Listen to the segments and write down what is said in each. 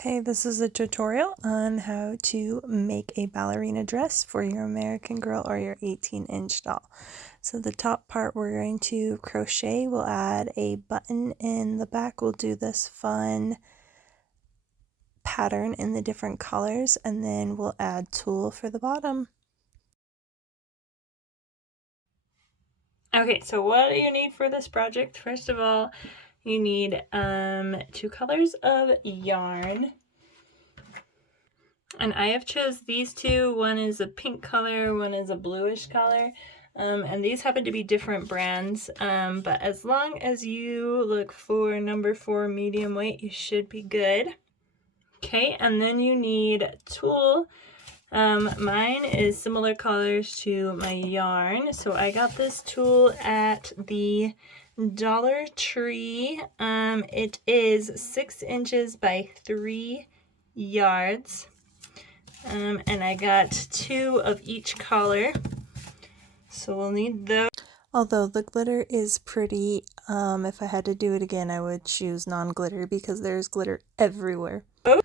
Hey, this is a tutorial on how to make a ballerina dress for your American Girl or your 18-inch doll. So the top part we're going to crochet, we'll add a button in the back, we'll do this fun pattern in the different colors, and then we'll add tulle for the bottom. Okay, so what do you need for this project? First of all, you need 2 colors of yarn. And I have chose these two. One is a pink color, one is a bluish color. And these happen to be different brands. But as long as you look for number 4 medium weight, you should be good. Okay, and then you need tulle. Mine is similar colors to my yarn. So I got this tulle at the Dollar Tree. It is 6 inches by 3 yards. And I got 2 of each color. So we'll need those. Although the glitter is pretty, if I had to do it again, I would choose non-glitter because there's glitter everywhere. You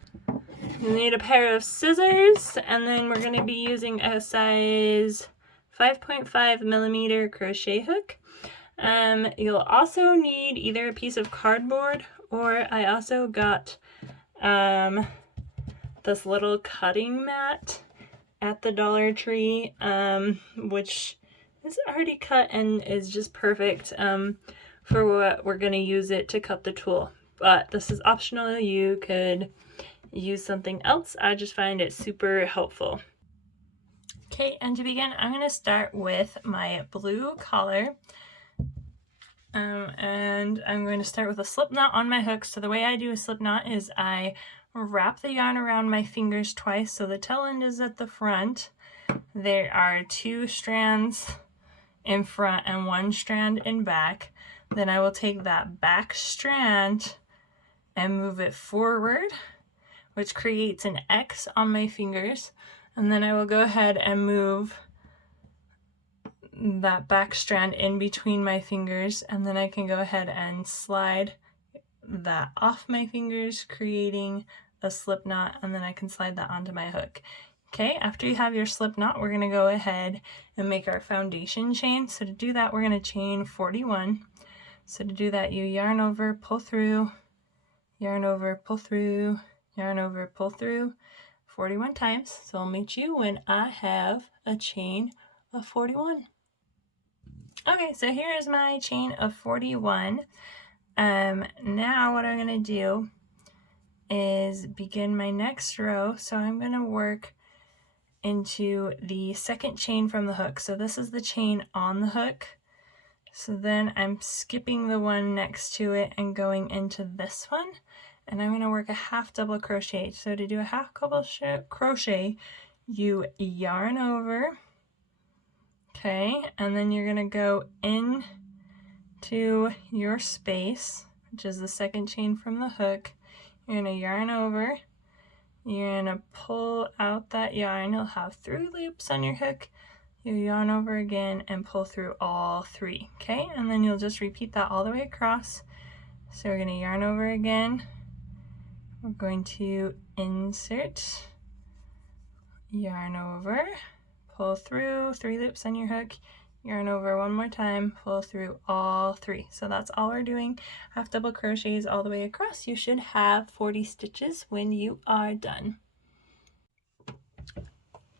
need a pair of scissors, and then we're going to be using a size 5.5 millimeter crochet hook. You'll also need either a piece of cardboard, or I also got this little cutting mat at the Dollar Tree, which is already cut and is just perfect for what we're going to use it to cut the tulle. But this is optional. You could use something else. I just find it super helpful. Okay, and to begin, I'm going to start with my blue collar. And I'm going to start with a slip knot on my hook. So the way I do a slip knot is I wrap the yarn around my fingers twice, so the tail end is at the front. There are 2 strands in front and 1 strand in back. Then I will take that back strand and move it forward, which creates an X on my fingers. And then I will go ahead and move that back strand in between my fingers, and then I can go ahead and slide that off my fingers, creating a slip knot, and then I can slide that onto my hook. Okay, after you have your slip knot, we're going to go ahead and make our foundation chain. So to do that, we're going to chain 41. So to do that, you yarn over, pull through, yarn over, pull through, yarn over, pull through 41 times. So I'll meet you when I have a chain of 41. Okay, so here is my chain of 41. Now what I'm going to do is begin my next row. So I'm going to work into the second chain from the hook. So this is the chain on the hook. So then I'm skipping the one next to it and going into this one. And I'm going to work a half double crochet. So to do a half double crochet, you yarn over. Okay, and then you're going to go in to your space, which is the second chain from the hook. You're going to yarn over. You're going to pull out that yarn. You'll have 3 loops on your hook. You yarn over again and pull through all 3. Okay, and then you'll just repeat that all the way across. So we're going to yarn over again. We're going to insert, yarn over, pull through 3 loops on your hook, yarn over one more time, pull through all 3. So that's all we're doing. Half double crochets all the way across. You should have 40 stitches when you are done.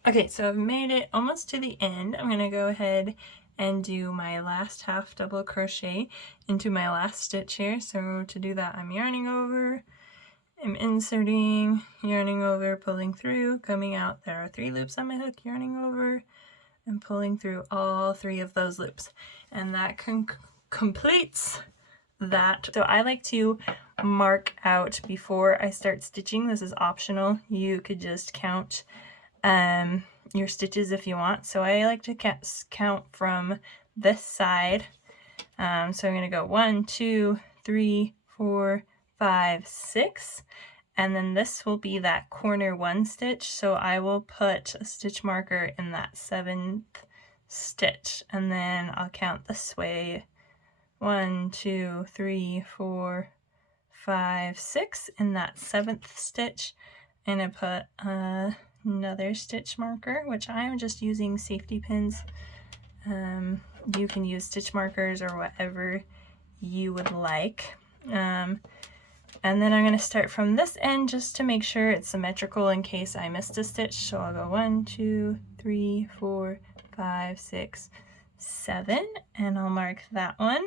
Okay, so I've made it almost to the end. I'm going to go ahead and do my last half double crochet into my last stitch here. So to do that, I'm yarning over, I'm inserting, yarning over, pulling through, coming out. There are 3 loops on my hook, yarning over, and pulling through all 3 of those loops. And that completes that. So I like to mark out before I start stitching. This is optional. You could just count your stitches if you want. So I like to count from this side. So I'm going to go 1, 2, 3, 4, 5, 6. And then this will be that corner 1 stitch. So I will put a stitch marker in that 7th stitch. And then I'll count this way. 1, 2, 3, 4, 5, 6 in that 7th stitch, and I put another stitch marker, which I am just using safety pins. You can use stitch markers or whatever you would like. And then I'm going to start from this end just to make sure it's symmetrical in case I missed a stitch. So I'll go 1, 2, 3, 4, 5, 6, 7, and I'll mark that one.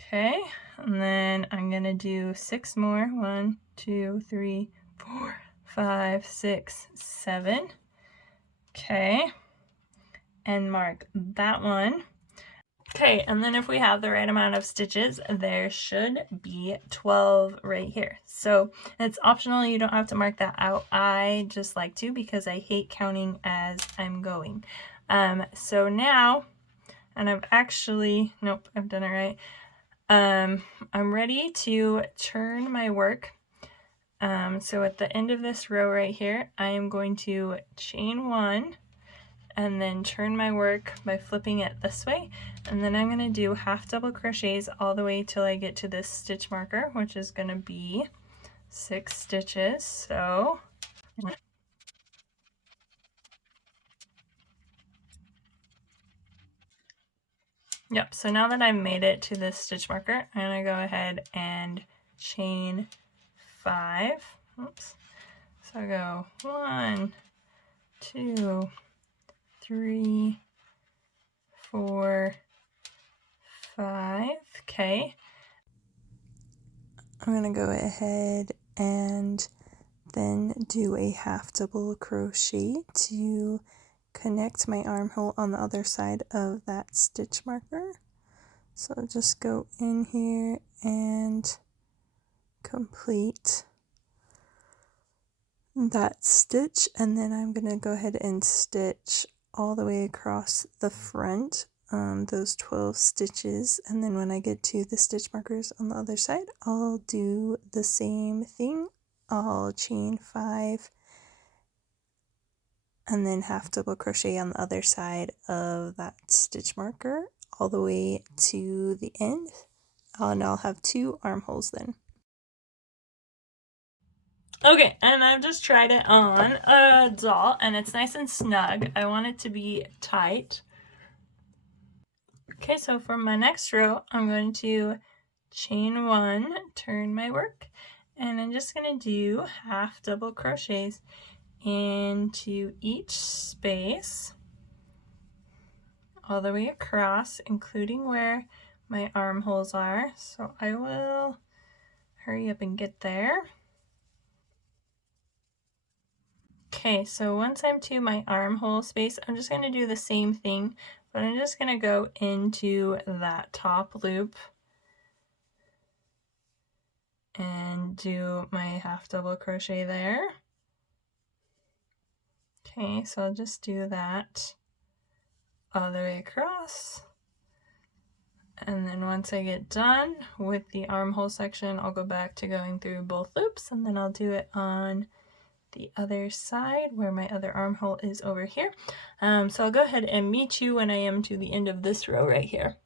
Okay, and then I'm going to do 6 more. 1, 2, 3, 4, 5, 6, 7. Okay, and mark that one. Okay, and then if we have the right amount of stitches, there should be 12 right here. So it's optional, you don't have to mark that out. I just like to because I hate counting as I'm going. So now, and I've actually, nope, I've done it right. I'm ready to turn my work. So at the end of this row right here, I am going to chain 1 and then turn my work by flipping it this way, and then I'm going to do half double crochets all the way till I get to this stitch marker, which is going to be 6 stitches. So yep, so now that I've made it to this stitch marker, I'm going to go ahead and chain 5. Oops. So I go 1, 2, 3, 4, 5. Okay. I'm going to go ahead and then do a half double crochet to connect my armhole on the other side of that stitch marker. So just go in here and complete that stitch, and then I'm going to go ahead and stitch all the way across the front, those 12 stitches, and then when I get to the stitch markers on the other side, I'll do the same thing. I'll chain 5 and then half double crochet on the other side of that stitch marker all the way to the end, and I'll have 2 armholes then. Okay, and I've just tried it on a doll, and it's nice and snug. I want it to be tight. Okay, so for my next row, I'm going to chain 1, turn my work, and I'm just going to do half double crochets into each space all the way across, including where my armholes are. So I will hurry up and get there. Okay, so once I'm to my armhole space, I'm just going to do the same thing, but I'm just going to go into that top loop and do my half double crochet there. Okay, so I'll just do that all the way across. And then once I get done with the armhole section, I'll go back to going through both loops, and then I'll do it on the other side where my other armhole is over here. So I'll go ahead and meet you when I am to the end of this row right here.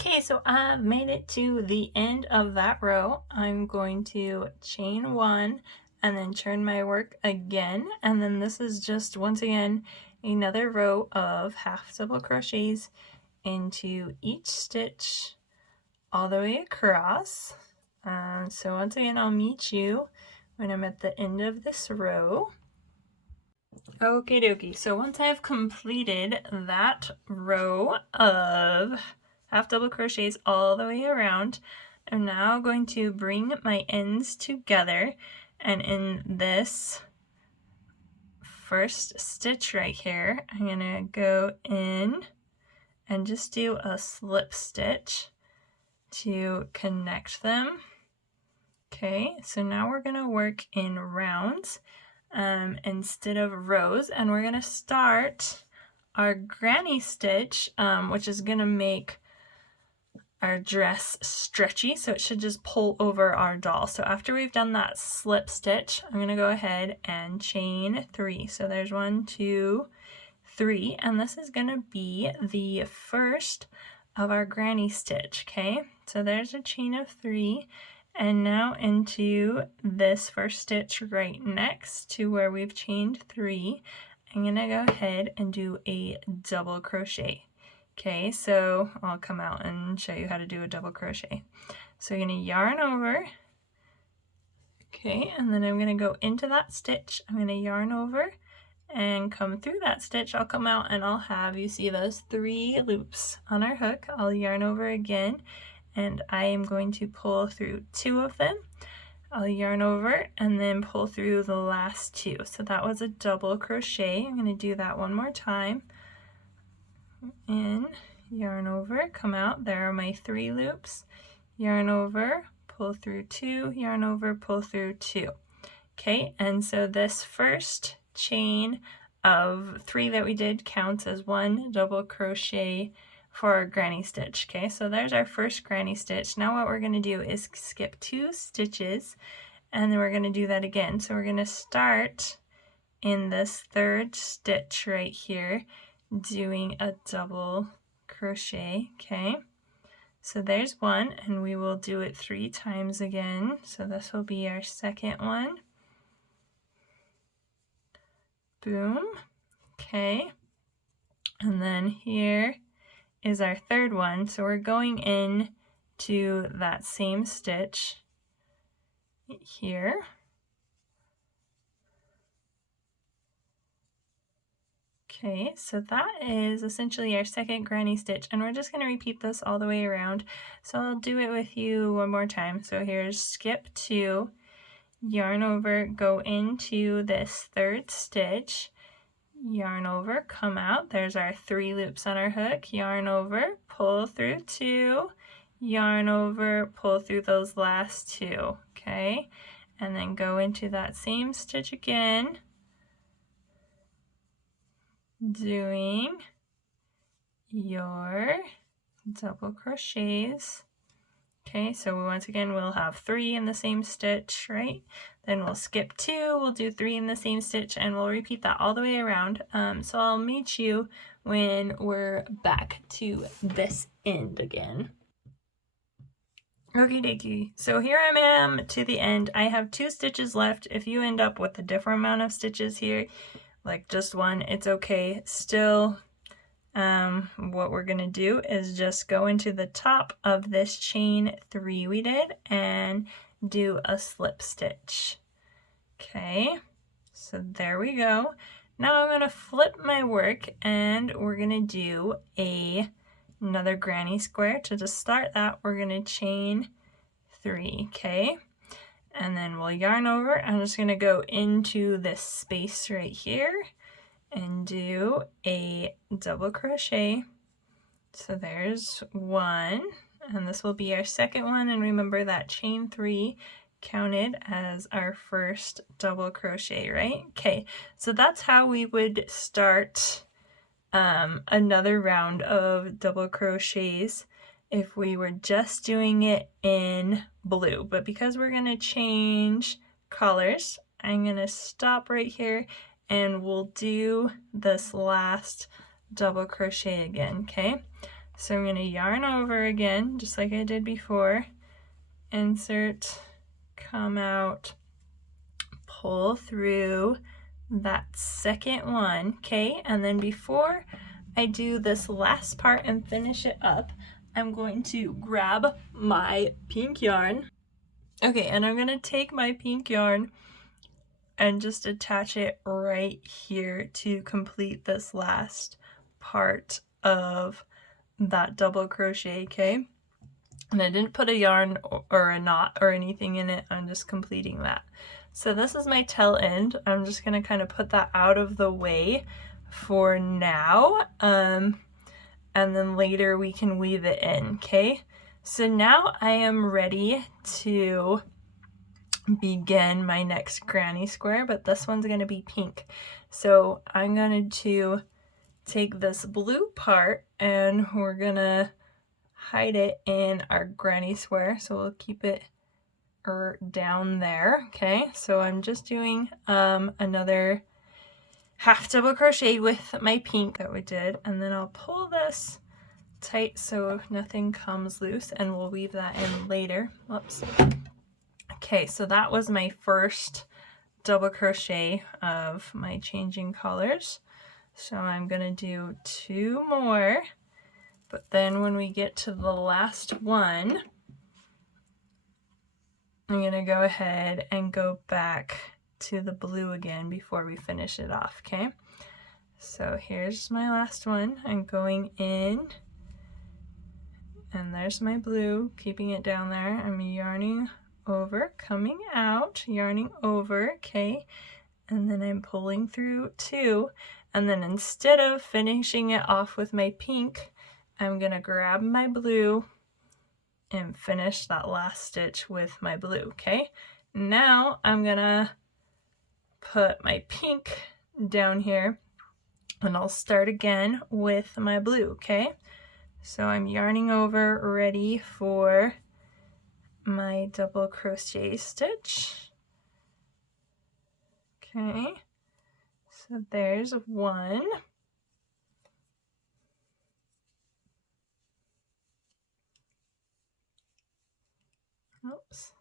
Okay, so I've made it to the end of that row. I'm going to chain 1 and then turn my work again, and then this is just once again another row of half double crochets into each stitch all the way across. So once again, I'll meet you when I'm at the end of this row. Okie dokie, so once I've completed that row of half double crochets all the way around, I'm now going to bring my ends together, and in this first stitch right here, I'm going to go in and just do a slip stitch to connect them. Okay, so now we're going to work in rounds instead of rows, and we're going to start our granny stitch, which is going to make our dress stretchy, so it should just pull over our doll. So after we've done that slip stitch, I'm going to go ahead and chain 3. So there's 1, 2, 3, and this is going to be the first of our granny stitch. Okay, so there's a chain of 3, And now into this first stitch right next to where we've chained 3, I'm going to go ahead and do a double crochet. Okay, so I'll come out and show you how to do a double crochet. So you're going to yarn over, okay, and then I'm going to go into that stitch. I'm going to yarn over and come through that stitch. I'll come out and I'll have you see those 3 loops on our hook. I'll yarn over again, and I am going to pull through 2 of them. I'll yarn over and then pull through the last 2. So that was a double crochet. I'm going to do that one more time. In, yarn over, come out. There are my 3 loops. Yarn over, pull through 2, yarn over, pull through 2. Okay, and so this first chain of 3 that we did counts as 1 double crochet for our granny stitch. Okay, so there's our first granny stitch. Now what we're going to do is skip 2 stitches, and then we're going to do that again. So we're going to start in this 3rd stitch right here doing a double crochet. Okay, so there's 1, and we will do it 3 times again. So this will be our second one. Boom. Okay, and then here is our 3rd one. So we're going in to that same stitch here. Okay, so that is essentially our second granny stitch, and we're just going to repeat this all the way around. So I'll do it with you one more time. So here's skip 2, yarn over, go into this 3rd stitch, yarn over, come out. There's our 3 loops on our hook, yarn over, pull through 2, yarn over, pull through those last 2, okay? And then go into that same stitch again, doing your double crochets. Okay, so once again we'll have 3 in the same stitch, right? Then we'll skip 2, we'll do 3 in the same stitch, and we'll repeat that all the way around. So I'll meet you when we're back to this end again. Okie dokie, so here I am to the end. I have 2 stitches left. If you end up with a different amount of stitches here, like just 1, it's okay. Still, what we're going to do is just go into the top of this chain 3 we did and do a slip stitch. Okay, so there we go. Now I'm going to flip my work, and we're going to do another granny square. To just start that, we're going to chain 3, okay? And then we'll yarn over. I'm just going to go into this space right here and do a double crochet. So there's 1, and this will be our second one, and remember that chain 3 counted as our first double crochet, right? Okay, so that's how we would start another round of double crochets if we were just doing it in blue. But because we're going to change colors, I'm going to stop right here, and we'll do this last double crochet again, okay? So I'm going to yarn over again, just like I did before, insert, come out, pull through that second one, okay? And then before I do this last part and finish it up, I'm going to grab my pink yarn. Okay, and I'm going to take my pink yarn and just attach it right here to complete this last part of that double crochet, okay? And I didn't put a yarn or a knot or anything in it. I'm just completing that. So this is my tail end. I'm just going to kind of put that out of the way for now. And then later we can weave it in, okay? So now I am ready to begin my next granny square, but this one's going to be pink. So I'm going to take this blue part and we're going to hide it in our granny square. So we'll keep it down there, okay? So I'm just doing another half double crochet with my pink that we did, and then I'll pull this tight so nothing comes loose, and we'll weave that in later. Whoops. Okay, so that was my first double crochet of my changing colors. So I'm gonna do 2 more, but then when we get to the last one, I'm gonna go ahead and go back to the blue again before we finish it off, okay? So here's my last one. I'm going in, and there's my blue, keeping it down there. I'm yarning over, coming out, yarning over, okay? And then I'm pulling through 2, and then instead of finishing it off with my pink, I'm gonna grab my blue and finish that last stitch with my blue, okay? Now I'm gonna put my pink down here, and I'll start again with my blue, okay? So I'm yarning over, ready for my double crochet stitch. Okay, so there's 1. Oops.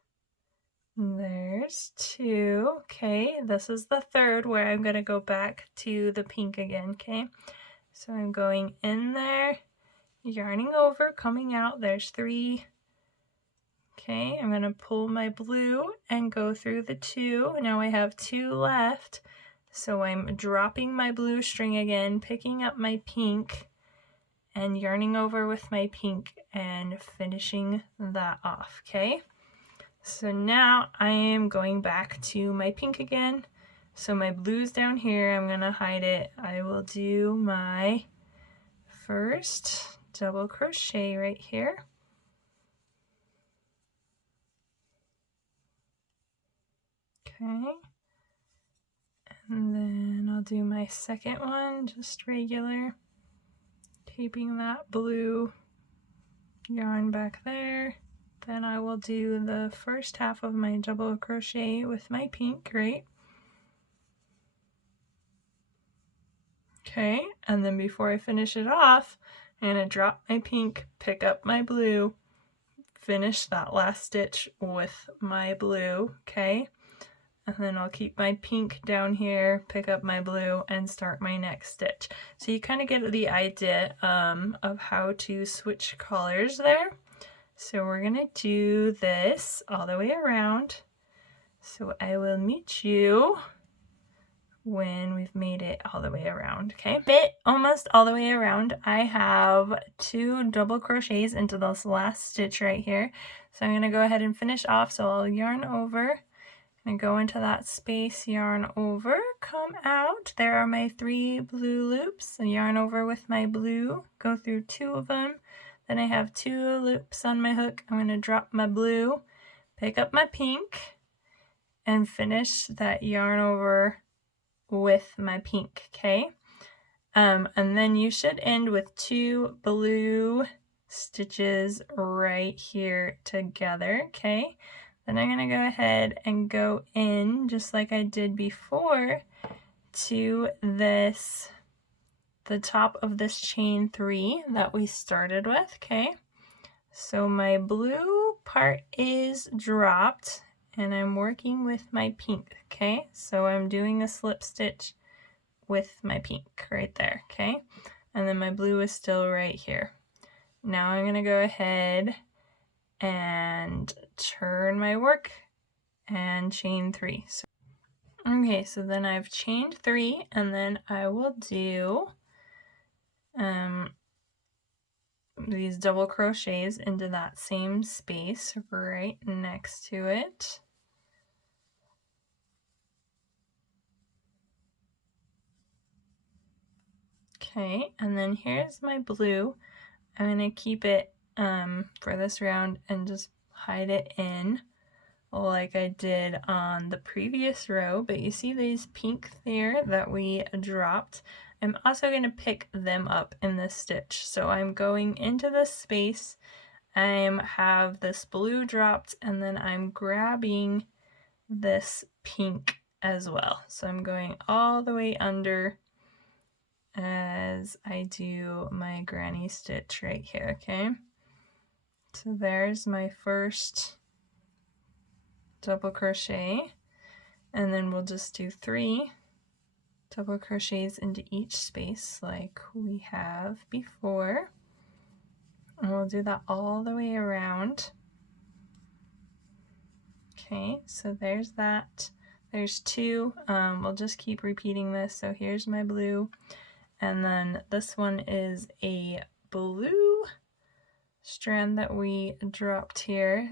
There's 2. Okay, this is the 3rd where I'm gonna go back to the pink again, okay? So I'm going in there, yarning over, coming out, there's 3. Okay, I'm gonna pull my blue and go through the 2. Now I have 2 left. So I'm dropping my blue string again, picking up my pink, and yarning over with my pink and finishing that off, okay? So now I am going back to my pink again. So my blue's down here, I'm gonna hide it. I will do my first double crochet right here. Okay. And then I'll do my second one, just regular, keeping that blue yarn back there. Then I will do the first half of my double crochet with my pink, right? Okay, and then before I finish it off, I'm gonna drop my pink, pick up my blue, finish that last stitch with my blue, okay? And then I'll keep my pink down here, pick up my blue, and start my next stitch. So you kind of get the idea of how to switch colors there. So we're gonna do this all the way around. So I will meet you when we've made it all the way around, okay? Bit almost all the way around. I have 2 double crochets into this last stitch right here. So I'm gonna go ahead and finish off. So I'll yarn over and go into that space, yarn over, come out. There are my 3 blue loops. And yarn over with my blue, go through 2 of them. Then I have 2 loops on my hook. I'm going to drop my blue, pick up my pink, and finish that yarn over with my pink, okay? And then you should end with 2 blue stitches right here together, okay? Then I'm going to go ahead and go in, just like I did before, to this, the top of this chain 3 that we started with, okay? So my blue part is dropped, and I'm working with my pink, okay? So I'm doing a slip stitch with my pink right there, okay? And then my blue is still right here. Now I'm going to go ahead and turn my work and chain 3. Okay, so then I've chained 3, and then I will do these double crochets into that same space right next to it. Okay, and then here's my blue. I'm going to keep it for this round and just hide it in like I did on the previous row, but you see these pink there that we dropped? I'm also going to pick them up in this stitch. So I'm going into this space, I have this blue dropped, and then I'm grabbing this pink as well. So I'm going all the way under as I do my granny stitch right here, okay? So there's my first double crochet, and then we'll just do 3 double crochets into each space like we have before, and we'll do that all the way around. Okay, so there's that. There's 2. We'll just keep repeating this. So here's my blue, and then this one is a blue strand that we dropped here.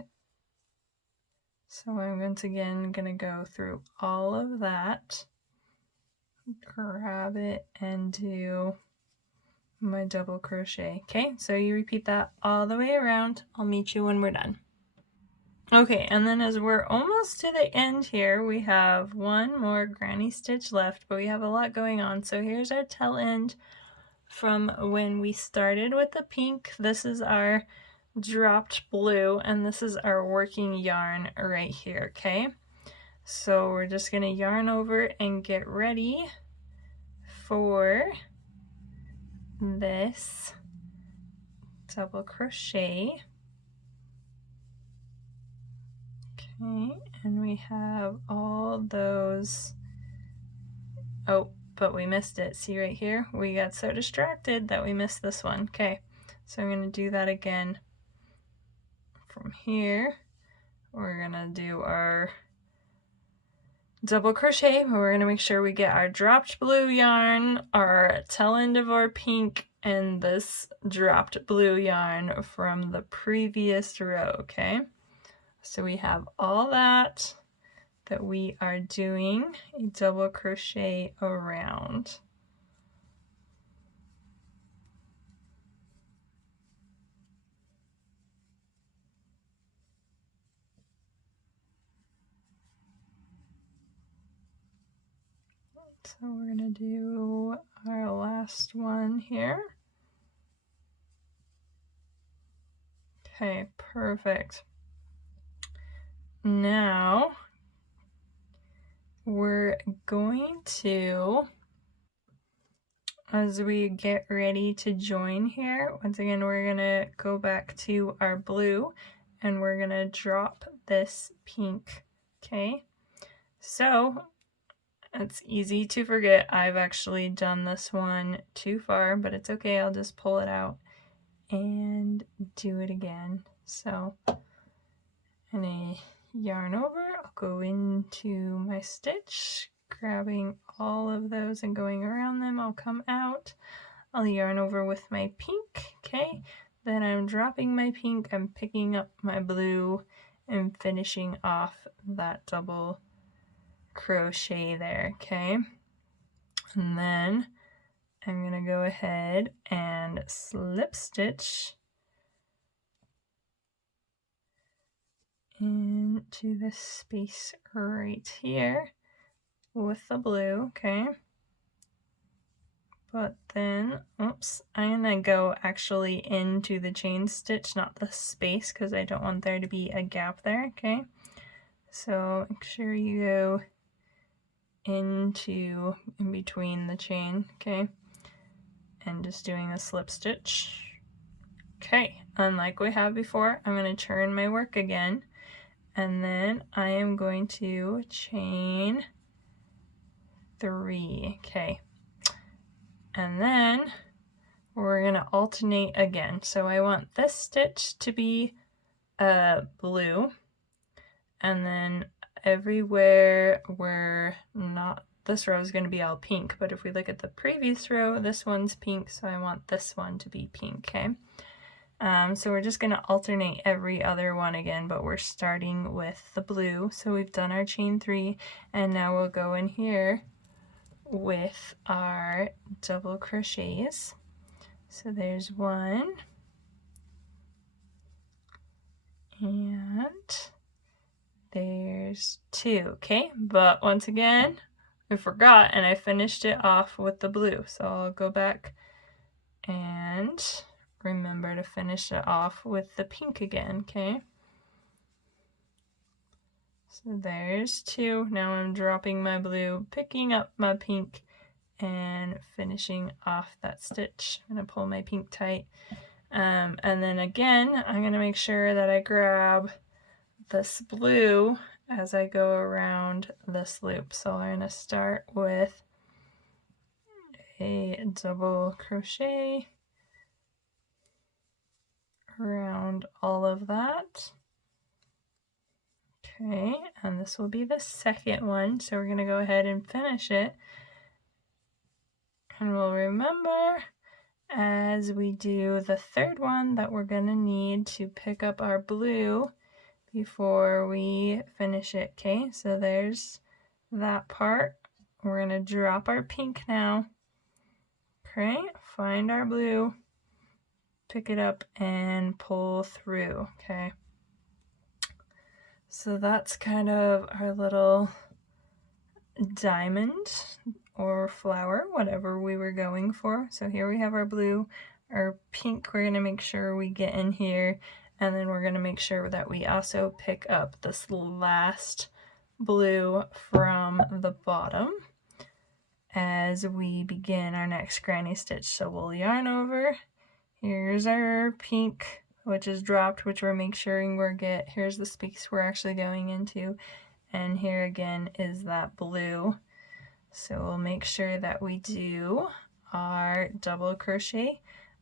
So I'm once again going to go through all of that, grab it, and do my double crochet. Okay, so you repeat that all the way around. I'll meet you when we're done. Okay, and then as we're almost to the end here, we have one more granny stitch left, but we have a lot going on. So here's our tail end from when we started with the pink. This is our dropped blue, and this is our working yarn right here, okay? So we're just gonna yarn over and get ready for this double crochet. Okay, and we have all those, oh, but we missed it. See right here? We got so distracted that we missed this one. Okay, so I'm gonna do that again from here. We're gonna do our double crochet, but we're gonna make sure we get our dropped blue yarn, our tail end of our pink, and this dropped blue yarn from the previous row, okay? So we have all that we are doing a double crochet around. So we're gonna do our last one here. Okay, perfect. Now we're going to, as we get ready to join here, once again we're gonna go back to our blue and we're gonna drop this pink. Okay, so it's easy to forget. I've actually done this one too far, but it's okay. I'll just pull it out and do it again. So I'm gonna yarn over. I'll go into my stitch, grabbing all of those and going around them. I'll come out. I'll yarn over with my pink. Okay, then I'm dropping my pink. I'm picking up my blue and finishing off that double crochet there. Okay, and then I'm gonna go ahead and slip stitch into this space right here with the blue, okay? But then, oops, I'm gonna go actually into the chain stitch, not the space, because I don't want there to be a gap there, okay? So make sure you go in between the chain, okay? And just doing a slip stitch. Okay, and like we have before, I'm going to turn my work again, and then I am going to chain 3, okay, and then we're going to alternate again. So I want this stitch to be blue, and then everywhere we're not, this row is going to be all pink, but if we look at the previous row, this one's pink, so I want this one to be pink, okay? So we're just going to alternate every other one again, but we're starting with the blue. So we've done our chain 3, and now we'll go in here with our double crochets. So there's 1, and there's 2, okay? But once again, I forgot, and I finished it off with the blue. So I'll go back and remember to finish it off with the pink again, okay? So there's 2. Now I'm dropping my blue, picking up my pink, and finishing off that stitch. I'm going to pull my pink tight. And then again, I'm going to make sure that I grab this blue as I go around this loop. So I'm going to start with a double crochet around all of that. Okay, and this will be the second one, so we're going to go ahead and finish it. And we'll remember as we do the third one that we're going to need to pick up our blue before we finish it. Okay, so there's that part. We're going to drop our pink now. Okay, find our blue, pick it up and pull through. Okay, so that's kind of our little diamond or flower, whatever we were going for. So here we have our blue. Our pink, we're going to make sure we get in here, and then we're going to make sure that we also pick up this last blue from the bottom as we begin our next granny stitch. So we'll yarn over. Here's our pink, which is dropped, which we're making sure here's the space we're actually going into, and here again is that blue. So we'll make sure that we do our double crochet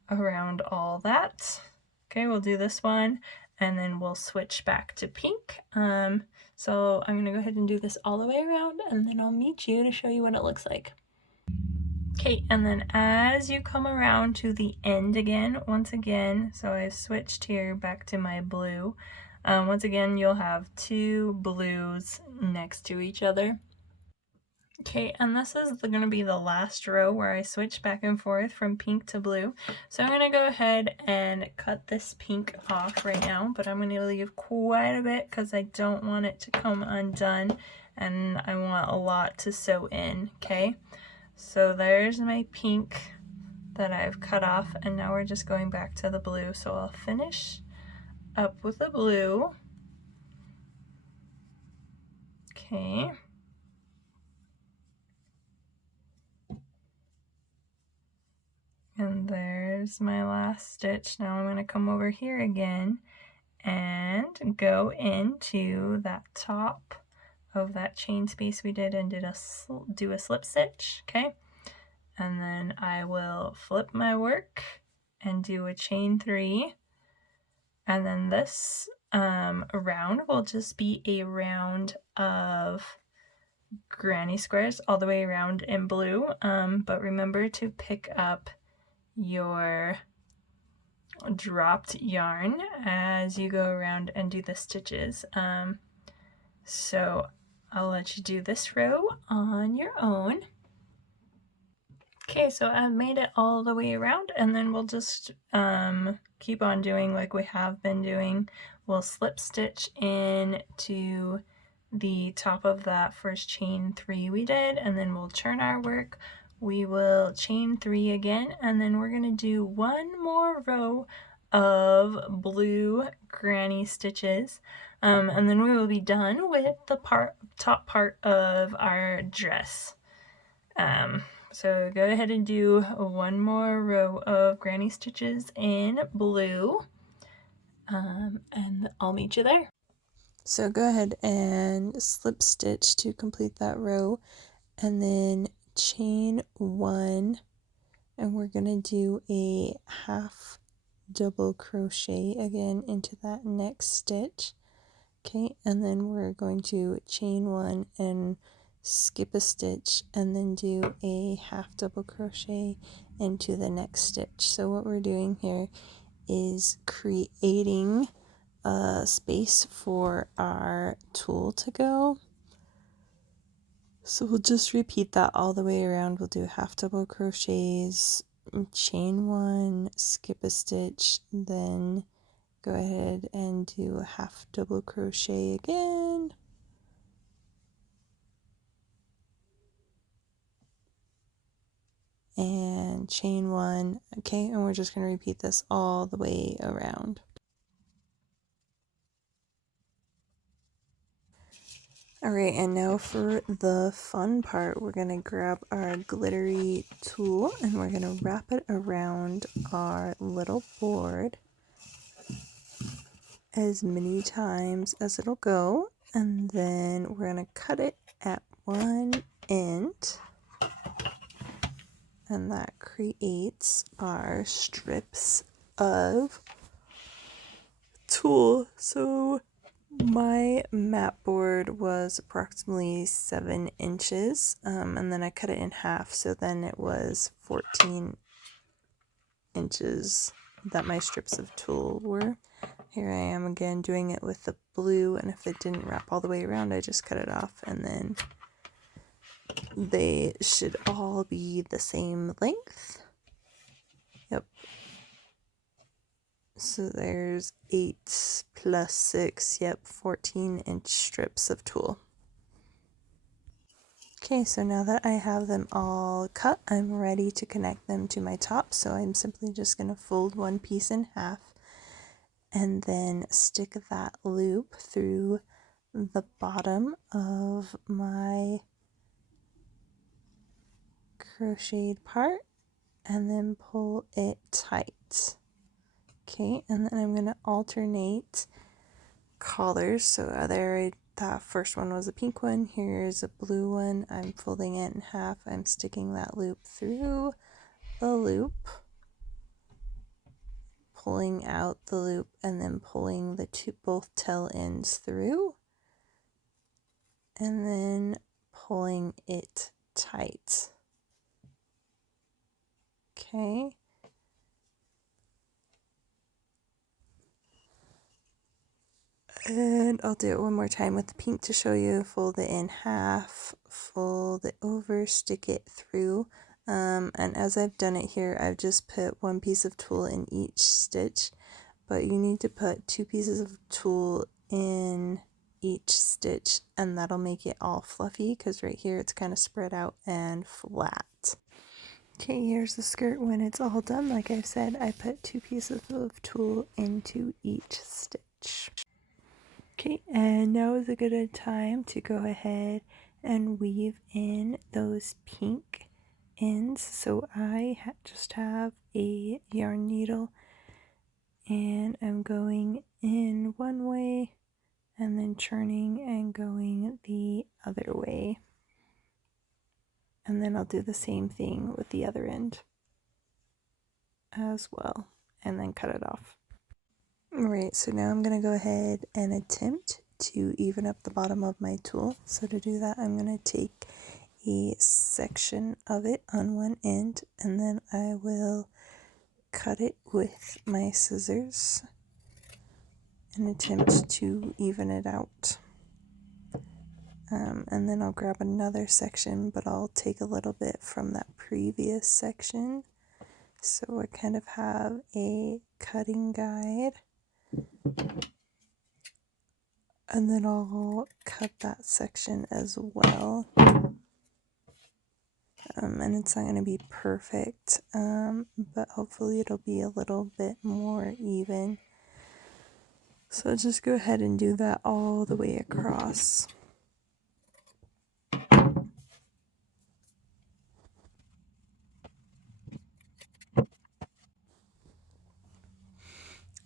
around all that. Okay, we'll do this one and then we'll switch back to pink. So I'm going to go ahead and do this all the way around, and then I'll meet you to show you what it looks like. Okay, and then as you come around to the end again, once again, so I've switched here back to my blue. Once again, you'll have two blues next to each other. Okay, and this is going to be the last row where I switch back and forth from pink to blue. So I'm going to go ahead and cut this pink off right now, but I'm going to leave quite a bit because I don't want it to come undone, and I want a lot to sew in, okay? So there's my pink that I've cut off, and now we're just going back to the blue. So I'll finish up with the blue. Okay. And there's my last stitch. Now I'm going to come over here again and go into that top of that chain space we did and do a slip stitch, okay? And then I will flip my work and do a chain 3. And then this round will just be a round of granny squares all the way around in blue. But remember to pick up your dropped yarn as you go around and do the stitches. So I'll let you do this row on your own. Okay, so I've made it all the way around, and then we'll just keep on doing like we have been doing. We'll slip stitch into the top of that first chain 3 we did, and then we'll turn our work. We will chain 3 again, and then we're going to do one more row of blue granny stitches, and then we will be done with the top part of our dress. So go ahead and do one more row of granny stitches in blue, and I'll meet you there. So go ahead and slip stitch to complete that row, and then chain 1, and we're going to do a half double crochet again into that next stitch. Okay, and then we're going to chain 1 and skip a stitch and then do a half double crochet into the next stitch. So what we're doing here is creating a space for our tulle to go. So we'll just repeat that all the way around. We'll do half double crochets, chain 1, skip a stitch, then go ahead and do a half double crochet again, and chain 1. Okay, and we're just going to repeat this all the way around. Alright, and now for the fun part, we're going to grab our glittery tulle and we're going to wrap it around our little board as many times as it'll go, And then we're going to cut it at one end, and that creates our strips of tulle. So my mat board was approximately 7 inches, and then I cut it in half, so then it was 14 inches that my strips of tulle were. Here I am again doing it with the blue, and if it didn't wrap all the way around, I just cut it off, and then they should all be the same length. Yep. So there's 8 plus 6, yep, 14-inch strips of tulle. Okay, so now that I have them all cut, I'm ready to connect them to my top. So I'm simply just going to fold one piece in half and then stick that loop through the bottom of my crocheted part and then pull it tight. Okay, and then I'm going to alternate colors. So that first one was a pink one, here's a blue one. I'm folding it in half, I'm sticking that loop through the loop, pulling out the loop, and then pulling the both tail ends through, and then pulling it tight. Okay. And I'll do it one more time with the pink to show you. Fold it in half, fold it over, stick it through. And as I've done it here, I've just put one piece of tulle in each stitch, but you need to put 2 pieces of tulle in each stitch, and that'll make it all fluffy, because right here it's kind of spread out and flat. Okay, here's the skirt when it's all done. Like I said, I put 2 pieces of tulle into each stitch. Okay, and now is a good time to go ahead and weave in those pink ends. So I just have a yarn needle, and I'm going in one way and then turning and going the other way. And then I'll do the same thing with the other end as well, and then cut it off. Alright, so now I'm going to go ahead and attempt to even up the bottom of my tulle. So to do that, I'm going to take a section of it on one end, and then I will cut it with my scissors and attempt to even it out. And then I'll grab another section, but I'll take a little bit from that previous section. So I kind of have a cutting guide. And then I'll cut that section as well. And it's not going to be perfect, but hopefully it'll be a little bit more even. So just go ahead and do that all the way across.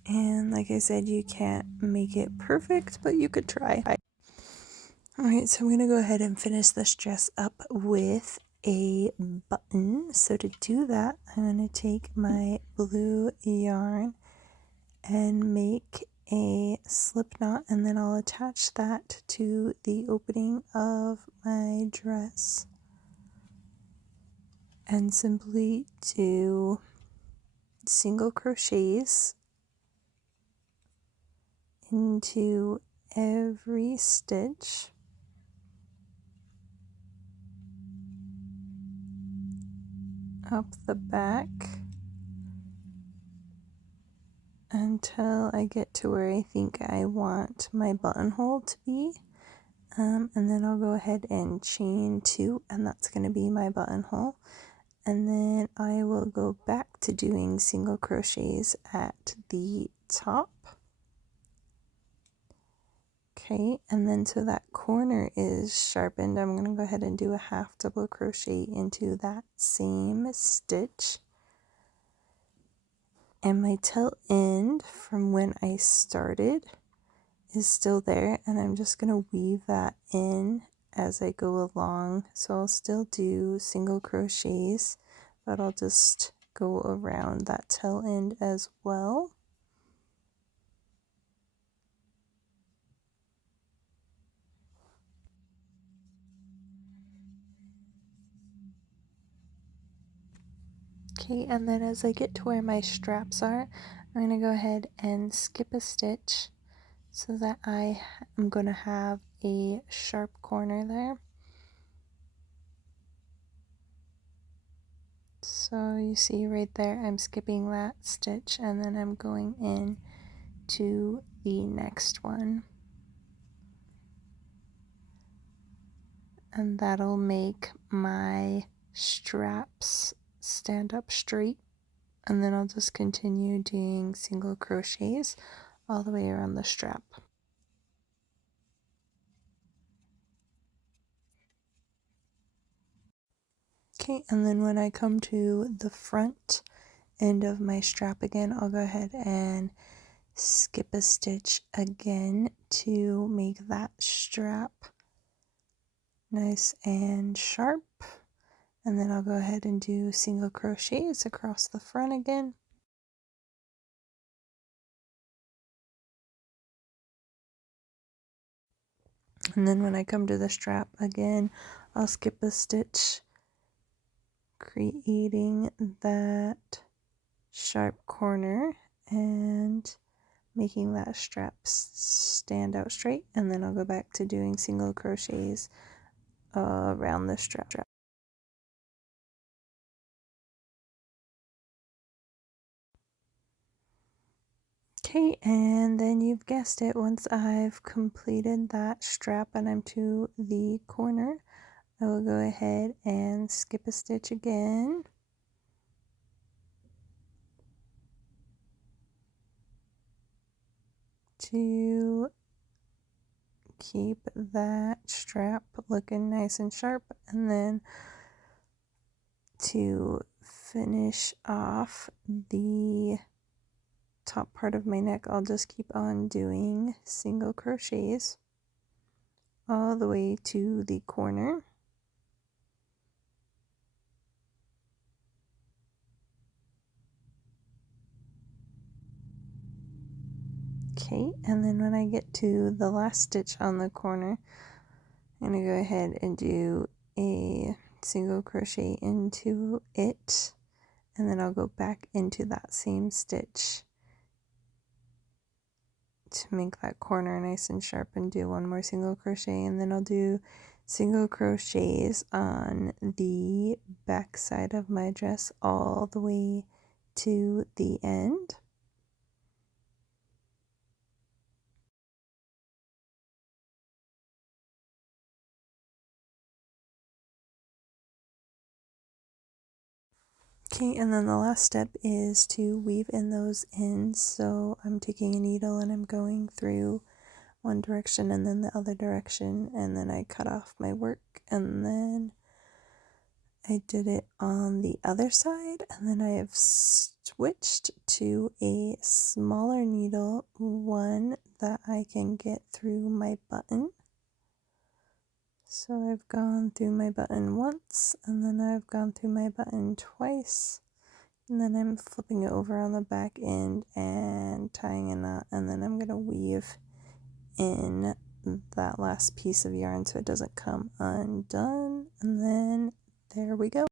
And like I said, you can't make it perfect, but you could try. Alright, so I'm going to go ahead and finish this dress up with a button. So to do that, I'm going to take my blue yarn and make a slip knot, and then I'll attach that to the opening of my dress and simply do single crochets into every stitch up the back until I get to where I think I want my buttonhole to be, and then I'll go ahead and chain 2, and that's going to be my buttonhole, and then I will go back to doing single crochets at the top. Okay, and then so that corner is sharpened, I'm going to go ahead and do a half double crochet into that same stitch. And my tail end from when I started is still there, and I'm just going to weave that in as I go along. So I'll still do single crochets, but I'll just go around that tail end as well. Okay, and then as I get to where my straps are, I'm going to go ahead and skip a stitch so that I am going to have a sharp corner there. So you see right there, I'm skipping that stitch and then I'm going in to the next one. And that'll make my straps stand up straight. And then I'll just continue doing single crochets all the way around the strap. Okay, and then when I come to the front end of my strap again, I'll go ahead and skip a stitch again to make that strap nice and sharp. And then I'll go ahead and do single crochets across the front again. And then when I come to the strap again, I'll skip a stitch, creating that sharp corner and making that strap stand out straight. And then I'll go back to doing single crochets around the strap. Okay, and then you've guessed it, once I've completed that strap and I'm to the corner, I will go ahead and skip a stitch again. To keep that strap looking nice and sharp, and then to finish off the top part of my neck, I'll just keep on doing single crochets all the way to the corner. Okay, and then when I get to the last stitch on the corner, I'm going to go ahead and do a single crochet into it, and then I'll go back into that same stitch to make that corner nice and sharp and do one more single crochet, and then I'll do single crochets on the back side of my dress all the way to the end. Okay, and then the last step is to weave in those ends. So I'm taking a needle and I'm going through one direction and then the other direction, and then I cut off my work, and then I did it on the other side, and then I have switched to a smaller needle, one that I can get through my button. So I've gone through my button once, and then I've gone through my button twice, and then I'm flipping it over on the back end and tying a knot, and then I'm going to weave in that last piece of yarn so it doesn't come undone, and then there we go.